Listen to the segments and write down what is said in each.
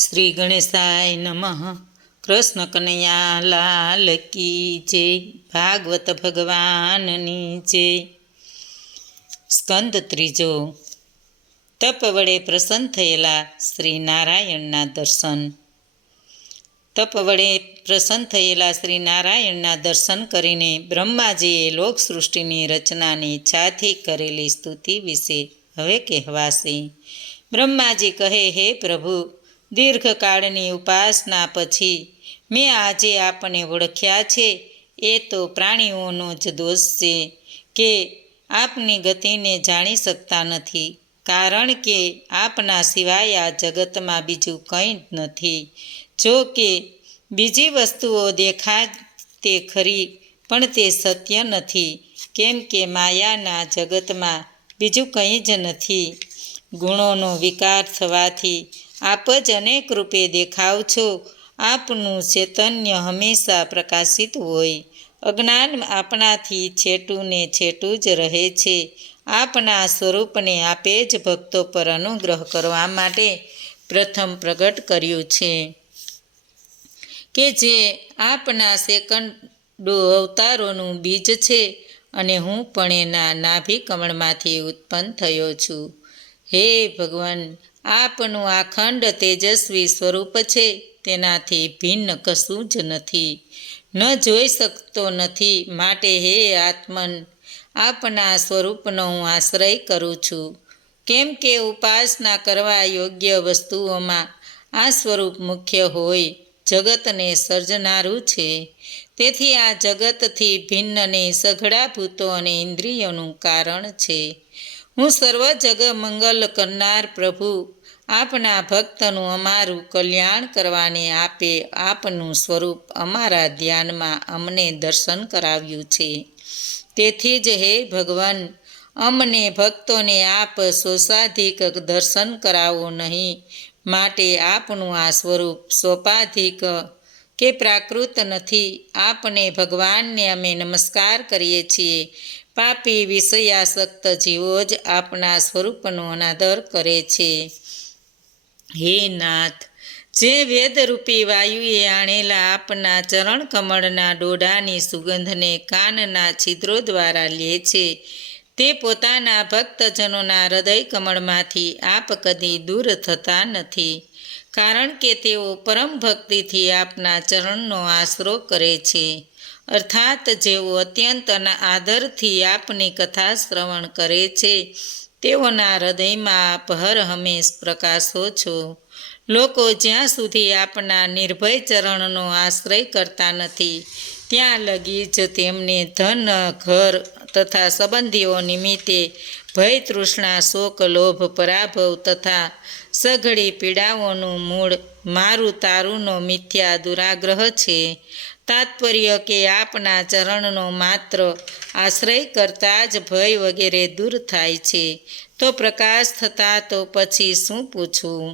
શ્રી ગણેશાય નમઃ. કૃષ્ણ કનૈયા લાલ કી જય. ભાગવત ભગવાનની જય. સ્કંદ ત્રીજો. તપ વડે પ્રસન્ન થયેલા શ્રી નારાયણના દર્શન. તપ વડે પ્રસન્ન થયેલા શ્રી નારાયણના દર્શન કરીને બ્રહ્માજીએ લોકસૃષ્ટિની રચનાની ઈચ્છાથી કરેલી સ્તુતિ વિશે હવે કહેવાશે. બ્રહ્માજી કહે, હે પ્રભુ, દીર્ઘકાળની ઉપાસના પછી મેં આજે આપને ઓળખ્યા છે. એ તો પ્રાણીઓનો જ દોષ છે કે આપની ગતિને જાણી શકતા નથી, કારણ કે આપના સિવાય આ જગતમાં બીજું કંઈ જ નથી. જો કે બીજી વસ્તુઓ દેખાય તે ખરી, પણ તે સત્ય નથી, કેમ કે માયાના જગતમાં બીજું કંઈ જ નથી. ગુણોનો વિકાર થવાથી આપ જ અનેક રૂપે દેખાવ છો. આપનું ચૈતન્ય હંમેશા પ્રકાશિત હોય. અજ્ઞાન આપણાથી છેટું ને છેટું જ રહે છે. આપના સ્વરૂપને આપે જ ભક્તો પર અનુગ્રહ કરવા માટે પ્રથમ પ્રગટ કર્યું છે, કે જે આપના સેંકડો અવતારોનું બીજ છે, અને હું પણ એના નાભી કમળમાંથી ઉત્પન્ન થયો છું. હે ભગવાન, આપનું અખંડ તેજસ્વી સ્વરૂપ છે, તેનાથી ભિન્ન કશું જ નથી, ન જોઈ શકતો નથી. માટે હે આત્મન, આપના સ્વરૂપનો હું આશ્રય કરું છું. કેમ કે ઉપાસના કરવા યોગ્ય વસ્તુઓમાં આ સ્વરૂપ મુખ્ય હોય, જગતને સર્જનારું છે. તેથી આ જગતથી ભિન્ન ને સઘળા ભૂતો અને ઇન્દ્રિયોનું કારણ છે. હું સર્વ જગ મંગલ કરનાર પ્રભુ, આપના ભક્તનું અમારું કલ્યાણ કરવાને આપે આપનું સ્વરૂપ અમારા ધ્યાનમાં અમને દર્શન કરાવ્યું છે. તેથી જ હે ભગવાન, અમને ભક્તોને આપ સોપાધિક દર્શન કરાવો નહીં. માટે આપનું આ સ્વરૂપ સોપાધિક કે પ્રાકૃત નથી. આપને ભગવાનને અમે નમસ્કાર કરીએ છીએ. પાપી વિષયાસક્ત જીવો જ આપના સ્વરૂપનો અનાદર કરે છે. હે નાથ, જે વેદરૂપી વાયુએ આણેલા આપના ચરણ કમળના ડોડાની સુગંધને કાનના છિદ્રો દ્વારા લે છે, તે પોતાના ભક્તજનોના હૃદય કમળમાંથી આપ કદી દૂર થતા નથી, કારણ કે તેઓ પરમ ભક્તિથી આપના ચરણનો આશરો કરે છે. અર્થાત જેઓ અત્યંત આદરથી આપની કથા શ્રવણ કરે છે, તેઓના હૃદયમાં આપ હર હંમેશ પ્રકાશો છો. લોકો જ્યાં સુધી આપના નિર્ભય ચરણનો આશ્રય કરતા નથી, ત્યાં લગી જ તેમને ધન, ઘર તથા સંબંધીઓ નિમિત્તે ભય, તૃષ્ણા, શોક, લોભ, પરાભવ તથા સઘળી પીડાઓનું મૂળ મારું તારુંનો મિથ્યા દુરાગ્રહ છે. તાત્પર્ય કે આપના ચરણનો માત્ર આશ્રય કરતાં જ ભય વગેરે દૂર થાય છે. તો પ્રકાશ થતાં તો પછી શું પૂછવું?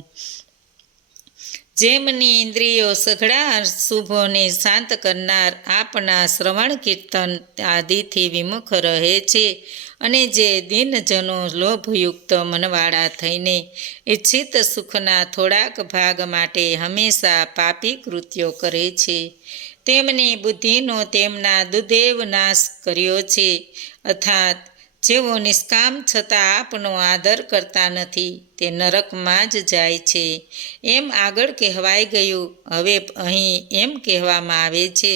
જેમની ઇન્દ્રિયો સઘળા શુભોને શાંત કરનાર આપના શ્રવણ કીર્તન આદિથી વિમુખ રહે છે, અને જે દિનજનો લોભયુક્ત મનવાળા થઈને ઈચ્છિત સુખના થોડાક ભાગ માટે હંમેશા પાપી કૃત્યો કરે છે, તેમની બુદ્ધિનો તેમના દુર્દેવ નાશ કર્યો છે. અર્થાત જેઓ નિષ્કામ છતાં આપનો આદર કરતા નથી, તે નરકમાં જ જાય છે, એમ આગળ કહેવાઈ ગયું. હવે અહીં એમ કહેવામાં આવે છે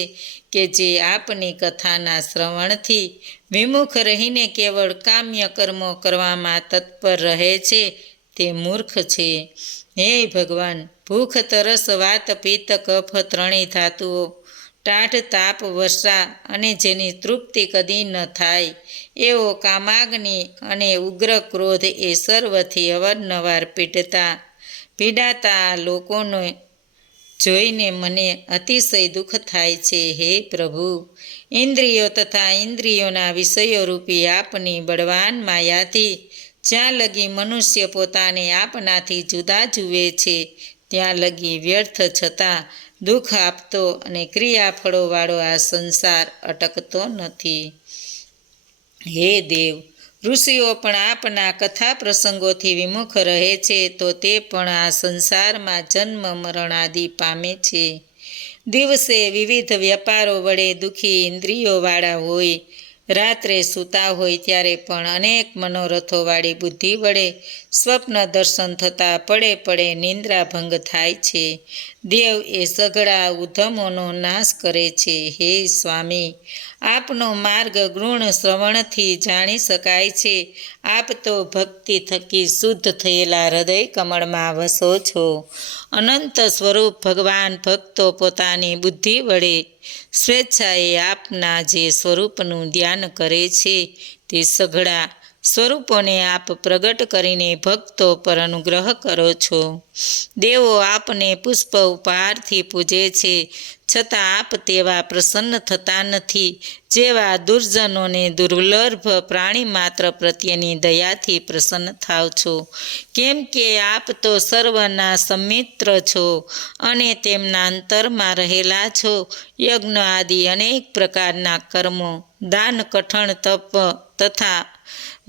કે જે આપની કથાના શ્રવણથી વિમુખ રહીને કેવળ કામ્ય કર્મો કરવામાં તત્પર રહે છે, તે મૂર્ખ છે. હે ભગવાન, ભૂખ, તરસ, વાત, પિત્ત, કફ ત્રણેય ધાતુઓ, ટાઢ, તાપ, વર્ષા અને જેની તૃપ્તિ કદી ન થાય, એવો કામાગ્નિ અને ઉગ્ર ક્રોધ એ સર્વથી અવારનવાર પીડાતા લોકોને જોઈને મને અતિશય દુઃખ થાય છે. હે પ્રભુ, ઇન્દ્રિયો તથા ઇન્દ્રિયોના વિષયોરૂપી આપની બળવાન માયાથી જ્યાં લગી મનુષ્ય પોતાને આપનાથી જુદા જુએ છે, ત્યાં લગી વ્યર્થ છતાં દુઃખ આપતો અને ક્રિયાફળોવાળો આ સંસાર અટકતો નથી. હે દેવ, ઋષિઓ પણ આપના કથા પ્રસંગોથી વિમુખ રહે છે તો તે પણ આ સંસારમાં જન્મ મરણાદિ પામે છે. દિવસે વિવિધ વ્યાપારો વડે દુઃખી ઇન્દ્રિયોવાળા હોય, રાત્રે સૂતા હોય ત્યારે પણ અનેક મનોરથોવાળી બુદ્ધિ વડે સ્વપ્ન દર્શન થતાં પડે પડે નિંદ્રાભંગ થાય છે. દેવ એ સઘળા ઉધમોનો નાશ કરે છે. હે સ્વામી, આપનો માર્ગ ગુણ શ્રવણથી જાણી શકાય છે. આપ તો ભક્તિ થકી શુદ્ધ થયેલા હૃદય કમળમાં વસો છો. અનંત સ્વરૂપ ભગવાન ભક્તો પોતાની બુદ્ધિ વડે સ્વેચ્છાએ આપના જે સ્વરૂપનું ધ્યાન કરે છે તે સઘળા સ્વરૂપોને આપ પ્રગટ કરીને ભક્તો પર અનુગ્રહ કરો છો. દેવો આપને પુષ્પ ઉપહારથી પૂજે છે, છતાં આપ તેવા પ્રસન્ન થતા નથી જેવા દુર્જનોને દુર્લભ પ્રાણી માત્ર પ્રત્યેની દયાથી પ્રસન્ન થાવ છો. કેમ કે આપ તો સર્વના સમિત્ર છો અને તેમના અંતરમાં રહેલા છો. યજ્ઞ આદિ અનેક પ્રકારના કર્મો, દાન, કઠણ તપ તથા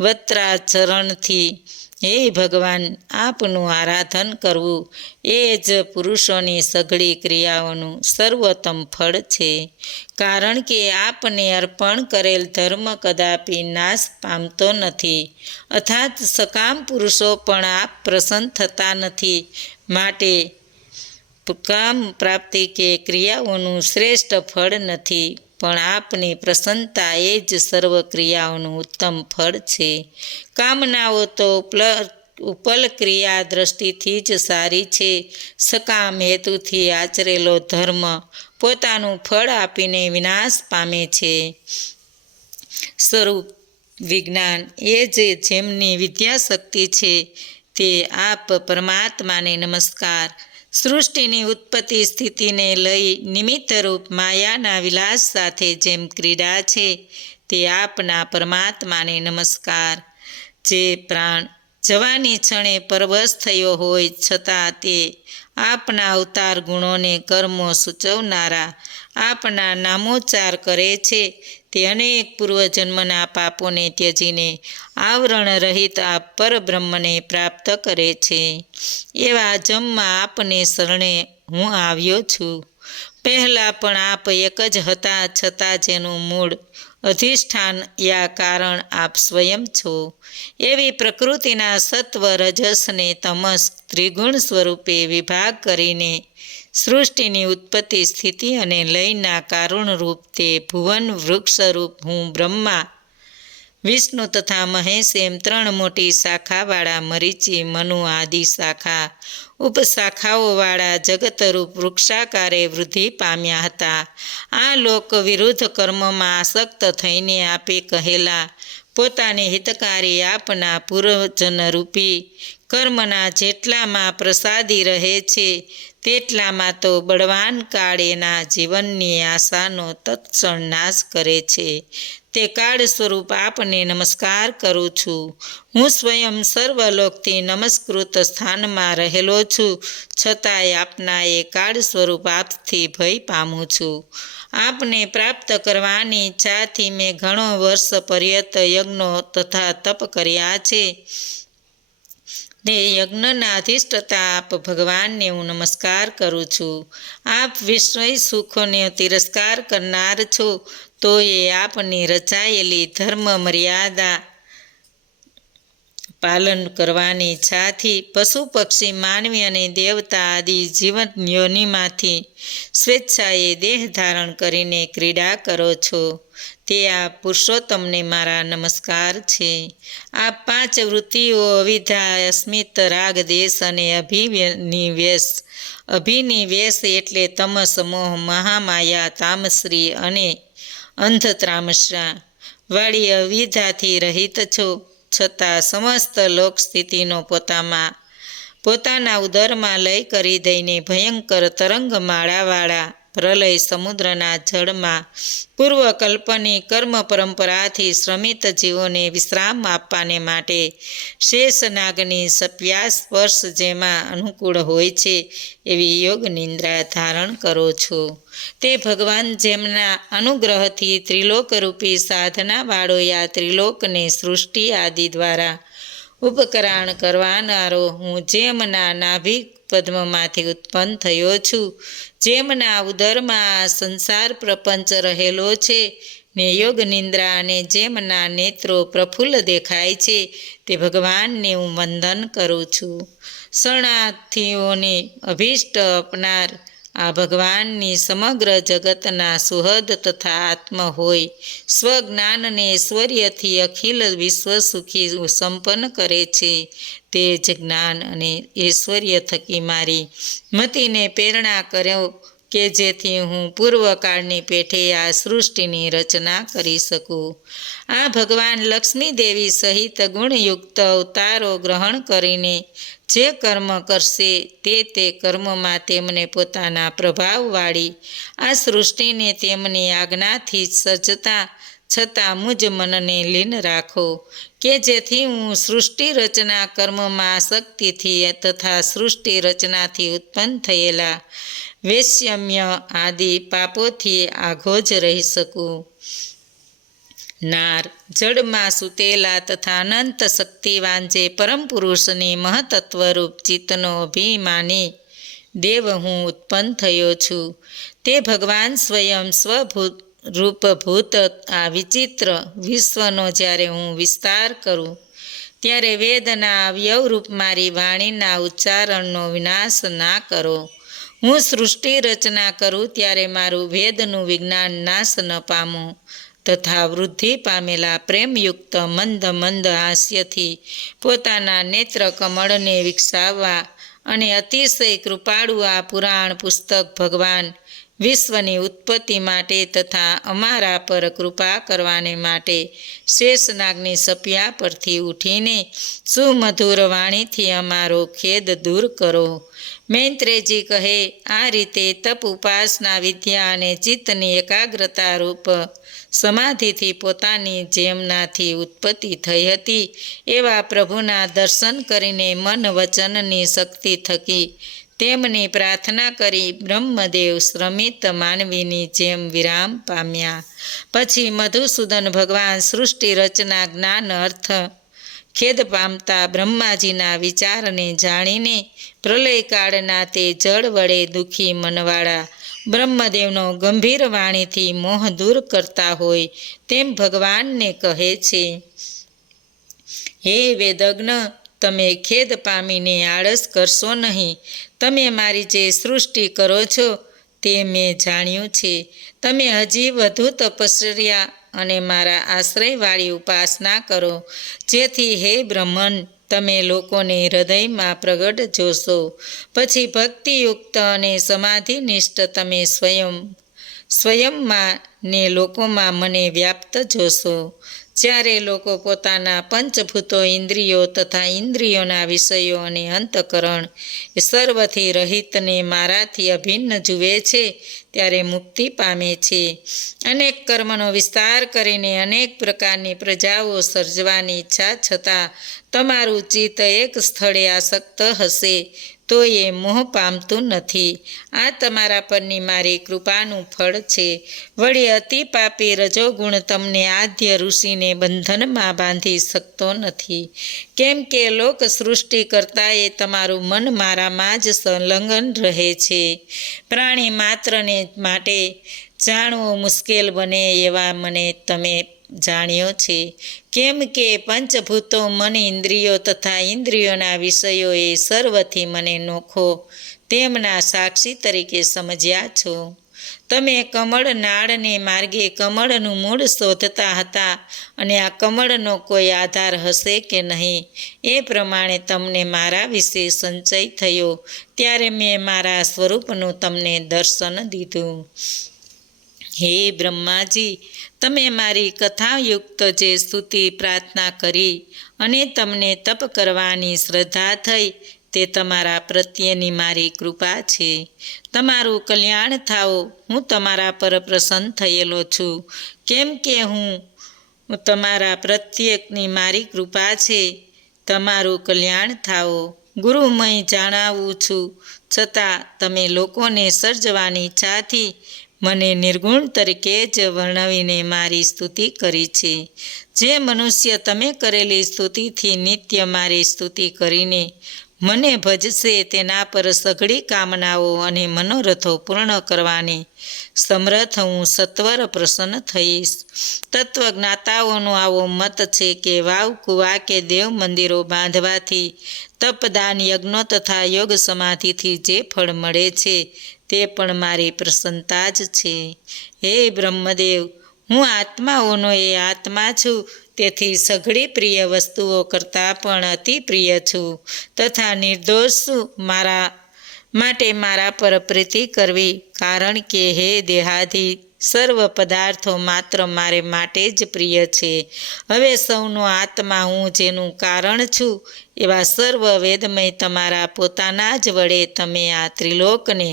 વસ્ત્રાચરણથી હે ભગવાન આપનું આરાધન કરવું એ જ પુરુષોની સઘળી ક્રિયાઓનું સર્વોત્તમ ફળ છે. કારણ કે આપને અર્પણ કરેલ ધર્મ કદાપી નાશ પામતો નથી, અર્થાત સકામ પુરુષો પણ આપ પ્રસન્ન થતા નથી. માટે કામ પ્રાપ્તિ કે ક્રિયાઓનું શ્રેષ્ઠ ફળ નથી, પણ આપની પ્રસન્નતા એ જ સર્વ ક્રિયાઓનું ઉત્તમ ફળ છે. કામનાઓ તો ઉપલ ક્રિયા દ્રષ્ટિથી જ સારી છે. સકામ હેતુથી આચરેલો ધર્મ પોતાનું ફળ આપીને વિનાશ પામે છે. સ્વરૂપ વિજ્ઞાન એ જ જેમની વિદ્યાશક્તિ છે તે આપ પરમાત્માને નમસ્કાર. સૃષ્ટિની ઉત્પત્તિ સ્થિતિને લઈ નિમિત્તરૂપ માયાના વિલાસ સાથે જેમ ક્રીડા છે તે આપના પરમાત્માને નમસ્કાર. જે પ્રાણ જવાની ક્ષણે પરવશ થયો હોય છતાં તે આપના અવતાર ગુણોને કર્મો સૂચવનારા આપના નામોચ્ચાર કરે છે, તે અનેક પૂર્વજન્મના પાપોને ત્યજીને આવરણ રહિત આ પરબ્રહ્મને પ્રાપ્ત કરે છે. એવા જમમાં આપને શરણે હું આવ્યો છું. પહેલાં પણ આપ એક જ હતા, છતાં જેનું મૂળ અધિષ્ઠાન યા કારણ આપ સ્વયં છો. એવી પ્રકૃતિના સત્વ, રજસ ને તમસ ત્રિગુણ સ્વરૂપે વિભાગ કરીને સૃષ્ટિની ઉત્પત્તિ, સ્થિતિ અને લયના કારણરૂપ તે ભુવન વૃક્ષરૂપ હું બ્રહ્મા, વિષ્ણુ તથા મહેશ એમ ત્રણ મોટી શાખાવાળા મરીચી, મનુ આદિ શાખા ઉપશાખાઓવાળા જગતરૂપ વૃક્ષાકારે વૃદ્ધિ પામ્યા હતા. આ લોક વિરુદ્ધ કર્મમાં આસક્ત થઈને આપે કહેલા પોતાને હિતકારી આપના પૂર્વજનરૂપી કર્મના જેટલામાં પ્રસાદી રહે છે તેટલામાં તો બળવાન કાળેના જીવનની આશાનો તત્ક્ષણ નાશ કરે છે. તે કાળ સ્વરૂપ આપને નમસ્કાર કરું છું. હું સ્વયં સર્વલોકથી નમસ્કૃત સ્થાનમાં રહેલો છું, છતાંય આપના એ કાળ સ્વરૂપ આપથી ભય પામું છું. આપને પ્રાપ્ત કરવાની ઈચ્છાથી મેં ઘણો વર્ષ પર્યંત યજ્ઞો તથા તપ કર્યા છે. તે યજ્ઞના અધિષ્ઠતા આપ ભગવાનને હું નમસ્કાર કરું છું. આપ વિષય સુખોને તિરસ્કાર કરનાર છો, તો એ આપની રચાયેલી ધર્મ મર્યાદા પાલન કરવાની ઈચ્છાથી પશુ પક્ષી, માનવી અને દેવતા આદિ જીવન યોનિમાંથી સ્વેચ્છાએ દેહ ધારણ કરીને ક્રીડા કરો છો. તે આ પુરુષોત્તમને મારા નમસ્કાર છે. આ પાંચ વૃત્તિઓ અવિદ્યા, અસ્મિત, રાગ, દેશ અને અભિનિવેશ એટલે તમસ, મોહ, મહામાયા, તામસી અને અંધત્રામસા વાળી અવિદ્યાથી રહિત છો. છતાં સમસ્ત લોક સ્થિતિનો પોતાના ઉદરમાં લય કરી દઈને ભયંકર તરંગમાળાવાળા પ્રલય સમુદ્રના જળમાં પૂર્વકલ્પની કર્મ પરંપરાથી શ્રમિત જીવોને વિશ્રામ આપવાને માટે શેષનાગની સપ્યા સ્પર્શ જેમાં અનુકૂળ હોય છે એવી યોગ નિંદ્રા ધારણ કરો છો. તે ભગવાન જેમના અનુગ્રહથી ત્રિલોકરૂપી સાધનાવાળો આ ત્રિલોકને સૃષ્ટિ આદિ દ્વારા ઉપકરણ કરવાનારો હું જેમના નાભિ પદ્મમાંથી ઉત્પન્ન થયો છું, જેમના ઉદરમાં આ સંસાર પ્રપંચ રહેલો છે ને યોગ નિંદ્રા અને જેમના નેત્રો પ્રફુલ્લ દેખાય છે તે ભગવાનને હું વંદન કરું છું. શરણાર્થીઓને અભીષ્ટ અપનાર આ ભગવાનની સમગ્ર જગતના સુહદ તથા આત્મ હોય, સ્વજ્ઞાનને ઐશ્વર્યથી અખિલ વિશ્વ સુખી સંપન્ન કરે છે. તે જ જ્ઞાન અને ઐશ્વર્ય થકી મારી મતિને પ્રેરણા કર્યો કે જેથી હું પૂર્વકાળની પેઠે આ સૃષ્ટિની રચના કરી શકું. આ ભગવાન લક્ષ્મી દેવી સહિત ગુણયુક્ત અવતારો ગ્રહણ કરીને જે કર્મ કરશે તે કર્મમાં તેમને પોતાના પ્રભાવવાળી આ સૃષ્ટિને તેમની આજ્ઞાથી સર્જતા છતાં મુજ મનને લીન રાખો કે જેથી હું સૃષ્ટિ રચના કર્મમાં આસક્તિથી તથા સૃષ્ટિ રચનાથી ઉત્પન્ન થયેલા વૈષમ્ય આદિ પાપોથી આઘોજ રહી શકું. નાર જળમાં સૂતેલા તથા અનંત શક્તિવાન જે પરમ પુરુષની મહતત્વરૂપ ચિત્તનો અભિમાની દેવ હું ઉત્પન્ન થયો છું. તે ભગવાન સ્વયં સ્વભૂત રૂપભૂત આ વિચિત્ર વિશ્વનો જ્યારે હું વિસ્તાર કરું ત્યારે વેદના અવયવરૂપ મારી વાણીના ઉચ્ચારણનો વિનાશ ના કરો. હું સૃષ્ટિ રચના કરું ત્યારે મારું વેદનું વિજ્ઞાન નાશ ન પામું તથા વૃદ્ધિ પામેલા પ્રેમયુક્ત મંદ મંદ હાસ્યથી પોતાના નેત્ર કમળને વિકસાવવા અને અતિશય કૃપાળુ આ પુરાણ પુસ્તક ભગવાન વિશ્વની ઉત્પત્તિ માટે તથા અમારા પર કૃપા કરવાને માટે શેષનાગની સપ્યા પરથી ઉઠીને સુમધુર વાણીથી અમારો ખેદ દૂર કરો. મૈત્રેયજી કહે, આ રીતે તપ ઉપાસના વિદ્યા અને ચિત્તની એકાગ્રતા રૂપ સમાધિથી પોતાની જેમનાથી ઉત્પત્તિ થઈ હતી એવા પ્રભુના દર્શન કરીને મન વચનની શક્તિ થકી તેમની પ્રાર્થના કરી બ્રહ્મદેવ શ્રમિત માનવીની જેમ વિરામ પામ્યા. પછી મધુસૂદન ભગવાન સૃષ્ટિ રચના જ્ઞાન અર્થ ખેદ પામતા બ્રહ્માજીના વિચારને જાણીને પ્રલયકાળના તે જળ વડે દુઃખી મનવાળા બ્રહ્મદેવનો ગંભીર વાણીથી મોહ દૂર કરતા હોય તેમ ભગવાનને કહે છે, હે વેદજ્ઞ, તમે ખેદ પામીને આળસ કરશો નહીં. તમે મારી જે સૃષ્ટિ કરો છો તે મેં જાણ્યું છે. તમે હજી વધુ તપસ્યા અને મારા આશ્રયવાળી ઉપાસના કરો જેથી હે બ્રહ્મન તમે લોકોને હૃદયમાં પ્રગટ જોશો. પછી ભક્તિયુક્ત અને સમાધિનિષ્ઠ તમે સ્વયંમાં ને લોકોમાં મને વ્યાપ્ત જોશો. જ્યારે લોકો પોતાના પંચભૂતો ઇન્દ્રિયો તથા ઇન્દ્રિયોના વિષયો અને અંતઃકરણ એ સર્વથી રહિતને મારાથી અભિન્ન જુએ છે ત્યારે મુક્તિ પામે છે. અનેક કર્મનો વિસ્તાર કરીને અનેક પ્રકારની પ્રજાઓ સર્જવાની ઈચ્છા છતાં તમારું ચિત્ત એક સ્થળે આસક્ત હશે તો એ મોહ પામતું નથી. આ તમારા પરની મારી કૃપાનું ફળ છે. વળી અતિ પાપી રજોગુણ તમને આદ્ય ઋષિને બંધનમાં બાંધી શકતો નથી, કેમ કે લોક સૃષ્ટિ કરતાં એ તમારું મન મારામાં જ સંલગ્ન રહે છે. પ્રાણી માત્રને માટે જાણવું મુશ્કેલ બને એવા મને તમે જાણ્યો છે, કેમ કે પંચભૂતો મન ઇન્દ્રિયો તથા ઇન્દ્રિયોના વિષયો એ સર્વથી મને નોખો તેમના સાક્ષી તરીકે સમજ્યા છો. તમે કમળ નાળને માર્ગે કમળનું મૂળ શોધતા હતા અને આ કમળનો કોઈ આધાર હશે કે નહીં એ પ્રમાણે તમને મારા વિશે સંચય થયો ત્યારે મેં મારા સ્વરૂપનું તમને દર્શન દીધું. હે બ્રહ્માજી, તમે મારી કથાયુક્ત જે સ્તુતિ પ્રાર્થના કરી અને તમને તપ કરવાની શ્રદ્ધા થઈ તે તમારા પ્રત્યેની મારી કૃપા છે. તમારું કલ્યાણ થાઓ, હું તમારા પર પ્રસન્ન થયેલો છું. કેમ કે હું તમારા પ્રત્યેકની મારી કૃપા છે. તમારું કલ્યાણ થાઓ. ગુરુમય જણાવું છું, છતાં તમે લોકોને સર્જવાની ઈચ્છાથી મને નિર્ગુણ તરીકે જ વર્ણવીને મારી સ્તુતિ કરી છે. જે મનુષ્ય તમે કરેલી સ્તુતિથી નિત્ય મારી સ્તુતિ કરીને મને ભજશે, તેના પર સઘળી કામનાઓ અને મનોરથો પૂર્ણ કરવાને સમર્થ હું સત્વર પ્રસન્ન થઈશ. તત્વજ્ઞાતાઓનો આવો મત છે કે વાવ, કુવા કે દેવ મંદિરો બાંધવાથી, તપદાન, યજ્ઞો તથા યોગ સમાધિથી જે ફળ મળે છે તે પણ મારી પ્રસન્નતા જ છે. હે બ્રહ્મદેવ, હું આત્માઓનો એ આત્મા છું, તેથી સઘળી પ્રિય વસ્તુઓ કરતાં પણ અતિ પ્રિય છું તથા નિર્દોષ છું. મારા માટે મારા પર પ્રીતિ કરવી, કારણ કે હે દેહાદી સર્વ પદાર્થો માત્ર મારે માટે જ પ્રિય છે. હવે સૌનો આત્મા હું જેનું કારણ છું, એવા સર્વ વેદમય તમારા પોતાના જ વડે તમે આ ત્રિલોકને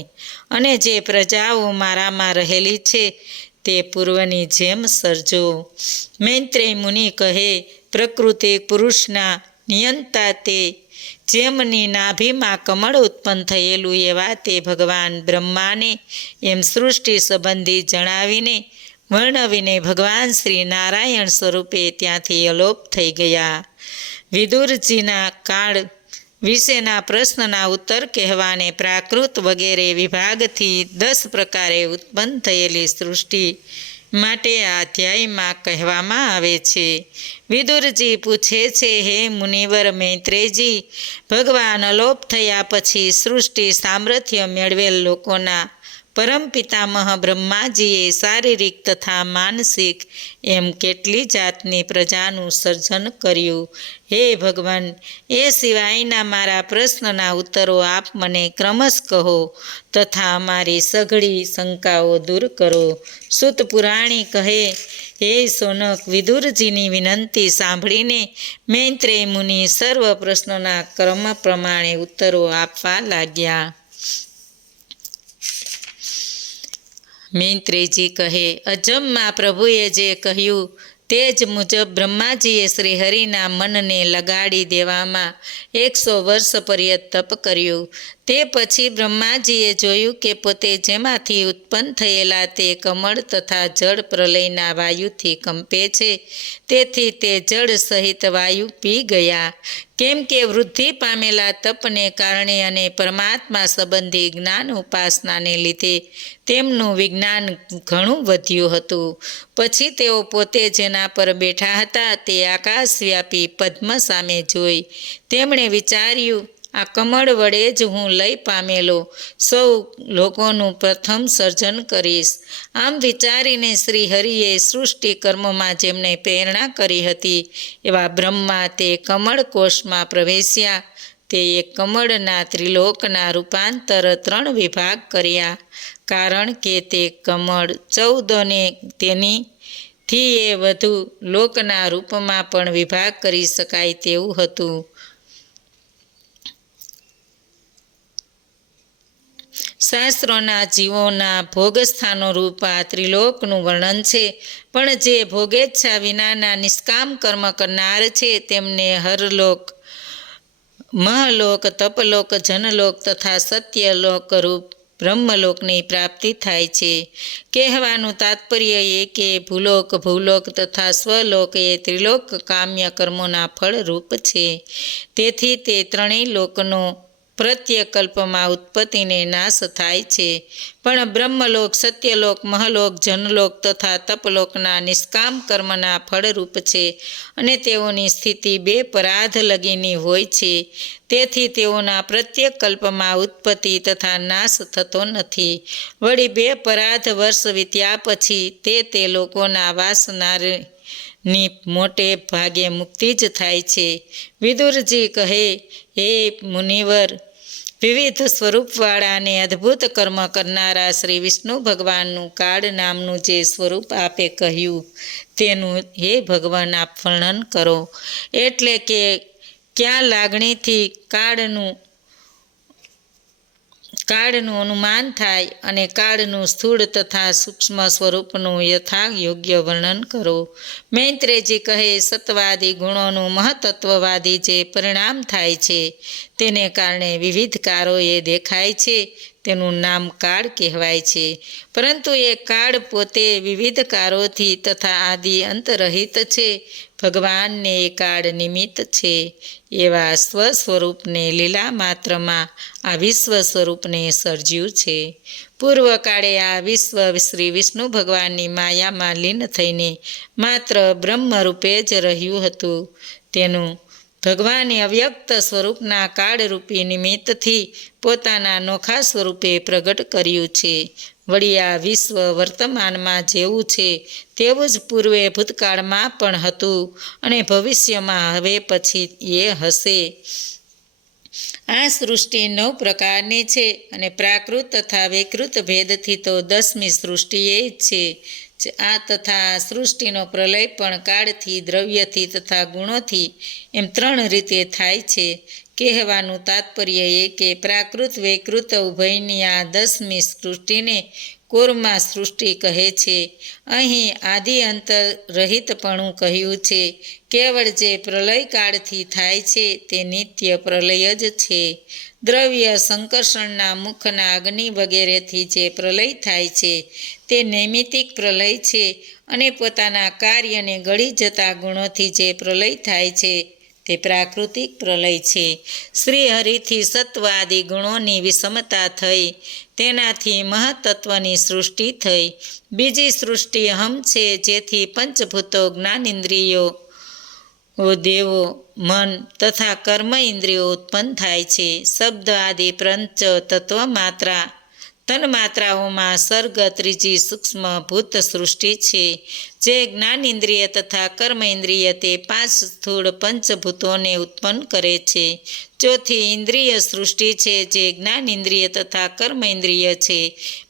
અને જે પ્રજાઓ મારામાં રહેલી છે તે પૂર્વની જેમ સર્જો. મૈત્રેય મુનિ કહે, પ્રકૃતિ પુરુષના નિયંતા તે, જેમની નાભીમાં કમળ ઉત્પન્ન થયેલું એવા તે ભગવાન બ્રહ્માને એમ સૃષ્ટિ સંબંધી જણાવીને વર્ણવીને ભગવાન શ્રી નારાયણ સ્વરૂપે ત્યાંથી અલોપ થઈ ગયા. વિદુરજીના કાળ વિશેના પ્રશ્નના ઉત્તર કહેવાને પ્રાકૃત વગેરે વિભાગથી 10 પ્રકારે ઉત્પન્ન થયેલી સૃષ્ટિ માટે આ અધ્યાયમાં કહેવામાં આવે છે. વિદુરજી પૂછે છે, હે મુનિવર મૈત્રેયજી, ભગવાન અલોપ થયા પછી સૃષ્ટિ સામર્થ્ય મેળવેલ લોકોના પરમ પિતામહ બ્રહ્માજીએ શારીરિક તથા માનસિક એમ કેટલી જાતની પ્રજાનું સર્જન કર્યું. હે ભગવાન, એ સિવાયના મારા પ્રશ્નના ઉત્તરો આપ મને ક્રમશ કહો તથા અમારી સઘળી શંકાઓ દૂર કરો. સૂત પુરાણી કહે, હે સોનક, વિદુરજીની વિનંતી સાંભળીને મૈત્રેય મુનિ સર્વ પ્રશ્નોના ક્રમ પ્રમાણે ઉત્તરો આપવા લાગ્યા. મૈત્રેયજી કહે, અજમમાં પ્રભુએ જે કહ્યું તે જ મુજબ બ્રહ્માજીએ શ્રી હરિના મનને લગાડી દેવામાં 100 વર્ષ પર્યંત તપ કર્યું. તે પછી બ્રહ્માજીએ જોયું કે પોતે જેમાંથી ઉત્પન્ન થયેલા તે કમળ તથા જળ પ્રલયના વાયુથી કંપે છે, તેથી તે જળ સહિત વાયુ પી ગયા. કેમ કે વૃદ્ધિ પામેલા તપને કારણે અને પરમાત્મા સંબંધી જ્ઞાન ઉપાસનાને લીધે તેમનું વિજ્ઞાન ઘણું વધ્યું હતું. પછી તેઓ પોતે જેના પર બેઠા હતા તે આકાશવ્યાપી પદ્મ સામે જોઈ તેમણે વિચાર્યું, આ કમળ વડે જ હું લય પામેલો સૌ લોકોનું પ્રથમ સર્જન કરીશ. આમ વિચારીને શ્રી હરિએ સૃષ્ટિ કર્મમાં જેમને પ્રેરણા કરી હતી એવા બ્રહ્મા તે કમળ કોષમાં પ્રવેશ્યા. તે એક કમળના ત્રિલોકના રૂપાંતર 3 વિભાગ કર્યા, કારણ કે તે કમળ 14 ને તેનીથી એ વધુ લોકના રૂપમાં પણ વિભાગ કરી શકાય તેવું હતું. શાસ્ત્રોના જીવોના ભોગસ્થાનો રૂપ આ ત્રિલોકનું વર્ણન છે, પણ જે ભોગેચ્છા વિનાના નિષ્કામ કર્મ કરનાર છે તેમને હરલોક, મહલોક, તપલોક, જનલોક તથા સત્યલોક રૂપ બ્રહ્મલોકની પ્રાપ્તિ થાય છે. કહેવાનું તાત્પર્ય એ કે ભૂલોક, ભૂલોક તથા સ્વલોક એ ત્રિલોક કામ્ય કર્મોના ફળરૂપ છે. તેથી તે ત્રણેય લોકનો પ્રત્યકલ્પમાં ઉત્પત્તિને નાશ થાય છે. પણ બ્રહ્મલોક, સત્યલોક, મહલોક, જનલોક તથા તપલોકના નિષ્કામ કર્મના ફળરૂપ છે અને તેઓની સ્થિતિ 2 પરાધ લગીની હોય છે. તેથી તેઓના પ્રત્યેક કલ્પમાં ઉત્પત્તિ તથા નાશ થતો નથી. વળી 2 પરાધ વર્ષ વીત્યા પછી તે લોકોના વાસનાની મોટે ભાગે મુક્તિ જ થાય છે. વિદુરજી કહે, હે મુનિવર, વિવિધ સ્વરૂપવાળા અને અદ્ભુત કર્મ કરનારા શ્રી વિષ્ણુ ભગવાનનું કાળ નામનું જે સ્વરૂપ આપે કહ્યું તેનું હે ભગવાન આપ વર્ણન કરો. એટલે કે ક્યાં લાગણીથી કાળનું કાળનું અનુમાન થાય અને કાળનું સ્થૂળ તથા સૂક્ષ્મ સ્વરૂપનું યથા યોગ્ય વર્ણન કરો. મૈત્રેયજી કહે, સત્વાદી ગુણોનું મહત્ત્વવાદી જે પરિણામ થાય છે તેને કારણે વિવિધ કારોએ દેખાય છે તેનું નામ કાળ કહેવાય છે. પરંતુ એ કાળ પોતે વિવિધ કારોથી તથા આદિ અંતરહિત છે. ભગવાનને એ કાળ નિમિત્ત છે. એવા સ્વસ્વરૂપને લીલા માત્રમાં આ વિશ્વ સ્વરૂપને સર્જ્યું છે. પૂર્વકાળે આ વિશ્વ શ્રી વિષ્ણુ ભગવાનની માયામાં લીન થઈને માત્ર બ્રહ્મરૂપે જ રહ્યું હતું. તેનું ભગવાને અવ્યક્ત સ્વરૂપના કાળરૂપી નિમિત્તથી પોતાના નોખા સ્વરૂપે પ્રગટ કર્યું છે. વળી આ વિશ્વ વર્તમાનમાં જેવું છે તેવું જ પૂર્વે ભૂતકાળમાં પણ હતું અને ભવિષ્યમાં હવે પછી એ હશે. આ સૃષ્ટિ 9 પ્રકારની છે અને પ્રાકૃત તથા વિકૃત ભેદથી તો 10મી સૃષ્ટિ એ જ છે. આ તથા સૃષ્ટિનો પ્રલય પણ કાળથી, દ્રવ્યથી તથા ગુણોથી એમ 3 રીતે થાય છે. કહેવાનું તાત્પર્ય એ કે પ્રાકૃત વૈકૃત ઉભયની આ 10મી સૃષ્ટિને કૂર્મા સૃષ્ટિ કહે છે. અહીં આદિ અંતર રહિતપણું કહ્યું છે. કેવળ જે પ્રલય કાળથી થાય છે તે નિત્ય પ્રલય જ છે. દ્રવ્ય સંકર્ષણના મુખના અગ્નિ વગેરેથી જે પ્રલય થાય છે તે નૈમિતિક પ્રલય છે અને પોતાના કાર્યને ગળી જતા ગુણોથી જે પ્રલય થાય છે તે પ્રાકૃતિક પ્રલય છે. શ્રી હરિથી સત્વ આદિ ગુણોની વિષમતા થઈ તેનાથી મહત્તત્વની સૃષ્ટિ થઈ. બીજી સૃષ્ટિ હમ છે જેથી પંચભૂતો, જ્ઞાનેન્દ્રિયો, દેવો, મન તથા કર્મ ઇન્દ્રિયો ઉત્પન્ન થાય છે. શબ્દ આદિ પંચ તત્વમાત્રા તન્માત્રાઓમાં સર્ગ ત્રીજી સૂક્ષ્મ ભૂત સૃષ્ટિ છે. જે જ્ઞાનેન્દ્રિય તથા કર્મ ઇન્દ્રિય તે 5 સ્થૂળ પંચભૂતોને ઉત્પન્ન કરે છે. ચોથી ઇન્દ્રિય સૃષ્ટિ છે જે જ્ઞાનેન્દ્રિય તથા કર્મ ઇન્દ્રિય છે.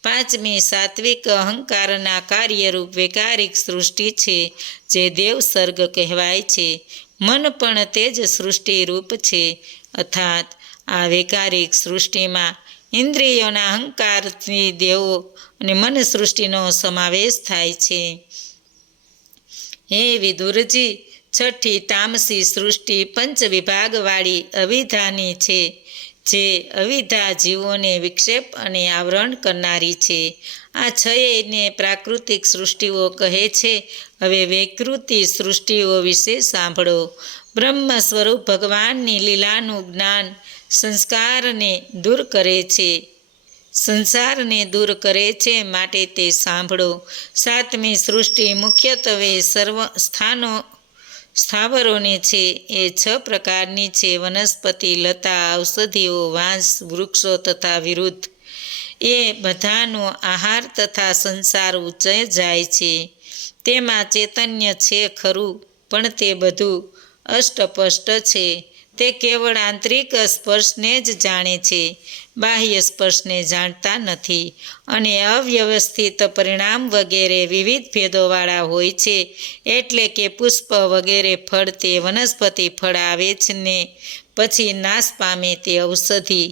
5મી સાત્વિક અહંકારના કાર્યરૂપ વૈકારિક સૃષ્ટિ છે જે દેવ સર્ગ કહેવાય છે. મન પણ તે જ સૃષ્ટિ રૂપ છે. અર્થાત આ વૈકારિક સૃષ્ટિમાં ઇન્દ્રિયોના અહંકારથી દેવો અને મન સૃષ્ટિનો સમાવેશ થાય છે. હે વિદુરજી, છઠ્ઠી તામસી સૃષ્ટિ પંચ વિભાગવાળી અવિધાની છે જે અવિધા જીવોને વિક્ષેપ અને આવરણ કરનારી છે. આ છયેયને પ્રાકૃતિક સૃષ્ટિઓ કહે છે. હવે વૈકૃતિ સૃષ્ટિઓ વિશે સાંભળો. બ્રહ્મ સ્વરૂપ ભગવાનની લીલાનું જ્ઞાન સંસ્કારને દૂર કરે છે માટે તે સાંભળો. 7મી સૃષ્ટિ મુખ્યત્વે સર્વ સ્થાવરોની છે. એ 6 પ્રકારની છે: વનસ્પતિ, લતા, ઔષધિઓ, વાંસ, વૃક્ષો તથા વિરુદ્ધ. એ બધાનો આહાર તથા સંસાર ઊંચે જાય છે. તેમાં ચૈતન્ય છે ખરું, પણ તે બધું અષ્ટપષ્ટ છે. તે કેવળ આંતરિક સ્પર્શને જ જાણે છે, બાહ્ય સ્પર્શને જાણતા નથી. અને અવ્યવસ્થિત પરિણામ વગેરે વિવિધ ભેદોવાળા હોય છે. એટલે કે પુષ્પ વગેરે ફળ તે વનસ્પતિ ફળ આવે છે ને પછી નાશ પામે તે ઔષધિ.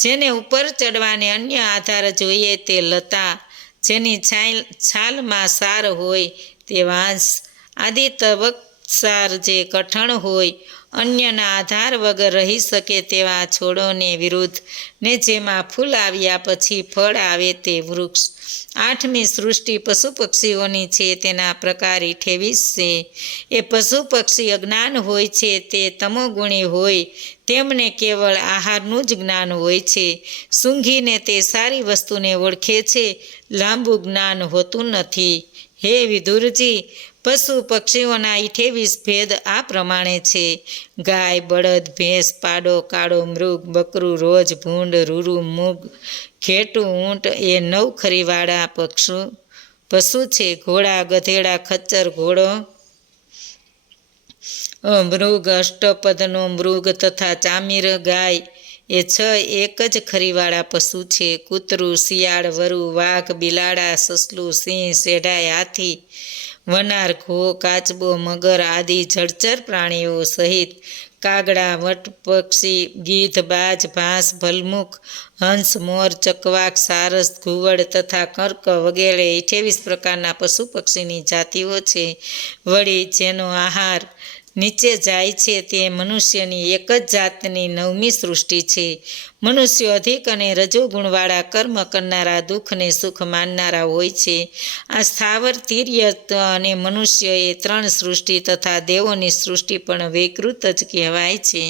જેને ઉપર ચડવાને અન્ય આધાર જોઈએ તે લતા. જેની છાલમાં સાર હોય તે વાંસ. આદિ તબકસાર જે કઠણ હોય, અન્યના આધાર વગર રહી શકે તેવા છોડોને વિરુદ્ધ, ને જેમાં ફૂલ આવ્યા પછી ફળ આવે તે વૃક્ષ. 8મી સૃષ્ટિ પશુ પક્ષીઓની છે. તેના પ્રકાર 28 છે. એ પશુ પક્ષી અજ્ઞાન હોય છે તે તમોગુણી હોય. તેમને કેવળ આહારનું જ જ્ઞાન હોય છે. સૂંઘીને તે સારી વસ્તુને ઓળખે છે, લાંબુ જ્ઞાન હોતું નથી. હે વિદુરજી, પશુ પક્ષીઓના 28 ભેદ આ પ્રમાણે છે: ગાય, બળદ, ભેંસ, પાડો, કાળો મૃગ, બકરું, રોજ, ભૂંડ, રૂરું, મૂગ, ઘેટું, ઊંટ એ 9 ખરીવાળા પશુ છે. ઘોડા, ગધેડા, ખચ્ચર, ઘોડો, મૃગ, અષ્ટપદનો મૃગ તથા ચામીર ગાય એ 6 એક જ ખરીવાળા પશુ છે. કૂતરું, શિયાળ, વરુ, વાઘ, બિલાડા, સસલું, સિંહ, શેઢાઈ, હાથી, વનાર, ઘો, કાચબો, મગર આદિ જળચર પ્રાણીઓ સહિત કાગડા, વટપક્ષી, ગીધ, બાજ, ભાસ, ભલમુખ, હંસ, મોર, ચકવાક, સારસ, ઘુવડ તથા કર્ક વગેરે 28 પ્રકારના પશુ પક્ષીની જાતિઓ છે. વળી જેનો આહાર નીચે જાય છે તે મનુષ્યની એક જ જાતની 9મી સૃષ્ટિ છે. મનુષ્યો અધિક અને રજોગુણવાળા કર્મ કરનારા, દુઃખને સુખ માનનારા હોય છે. આ સ્થાવર, તિર્ય અને મનુષ્ય એ 3 સૃષ્ટિ તથા દેવોની સૃષ્ટિ પણ વિકૃત જ કહેવાય છે.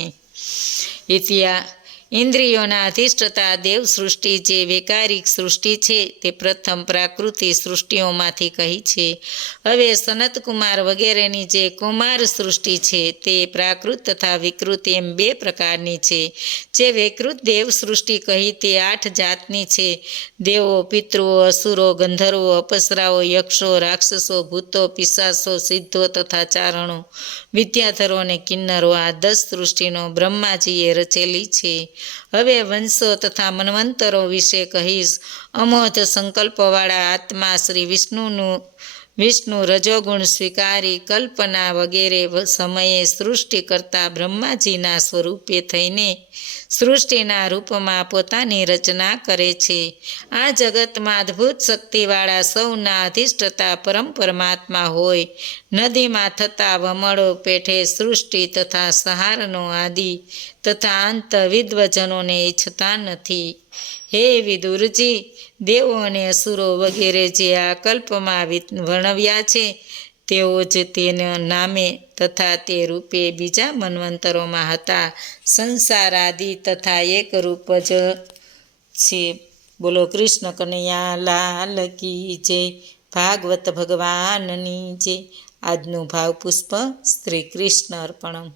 ઇન્દ્રિયોના અધિષ્ઠતા દેવ સૃષ્ટિ જે વૈકારિક સૃષ્ટિ છે તે પ્રથમ પ્રાકૃતિ સૃષ્ટિઓમાંથી કહી છે. હવે સનતકુમાર વગેરેની જે કુમાર સૃષ્ટિ છે તે પ્રાકૃત તથા વિકૃત એમ 2 પ્રકારની છે. જે વિકૃત દેવ સૃષ્ટિ કહી તે 8 જાતની છે. દેવો, પિતૃઓ, અસુરો, ગંધર્વો, અપ્સરાઓ, યક્ષો, રાક્ષસો, ભૂતો, પિશાચો, સિદ્ધો તથા ચારણો, વિદ્યાધરો અને કિન્નરો આ 10 સૃષ્ટિનો બ્રહ્માજીએ રચેલી છે. હવે વંશો તથા મન્વંતરો વિશે કહીશ. અમોધ સંકલ્પવાળા આત્મા શ્રી વિષ્ણુ રજોગુણ સ્વીકારી કલ્પના વગેરે સમયે સૃષ્ટિ કરતા બ્રહ્માજીના સ્વરૂપે થઈને સૃષ્ટિના રૂપમાં પોતાની રચના કરે છે. આ જગતમાં અદ્ભુત શક્તિવાળા સૌના અધિષ્ઠતા પરમ પરમાત્મા હોય. નદીમાં થતા વમળો પેઠે સૃષ્ટિ તથા સંહારનો આદિ તથા અંત વિદ્વજનોને ઈચ્છતા નથી. હે વિદુરજી, દેવો અને અસુરો વગેરે જે આ કલ્પમાં વર્ણવ્યા છે તેઓ જ તેના નામે તથા તે રૂપે બીજા મન્વંતરોમાં હતા. સંસાર આદિ તથા એક રૂપ જ છે. બોલો કૃષ્ણ કનૈયા લાલ કી જય. ભાગવત ભગવાનની જય. આજનું ભાવપુષ્પ શ્રી કૃષ્ણ અર્પણમ.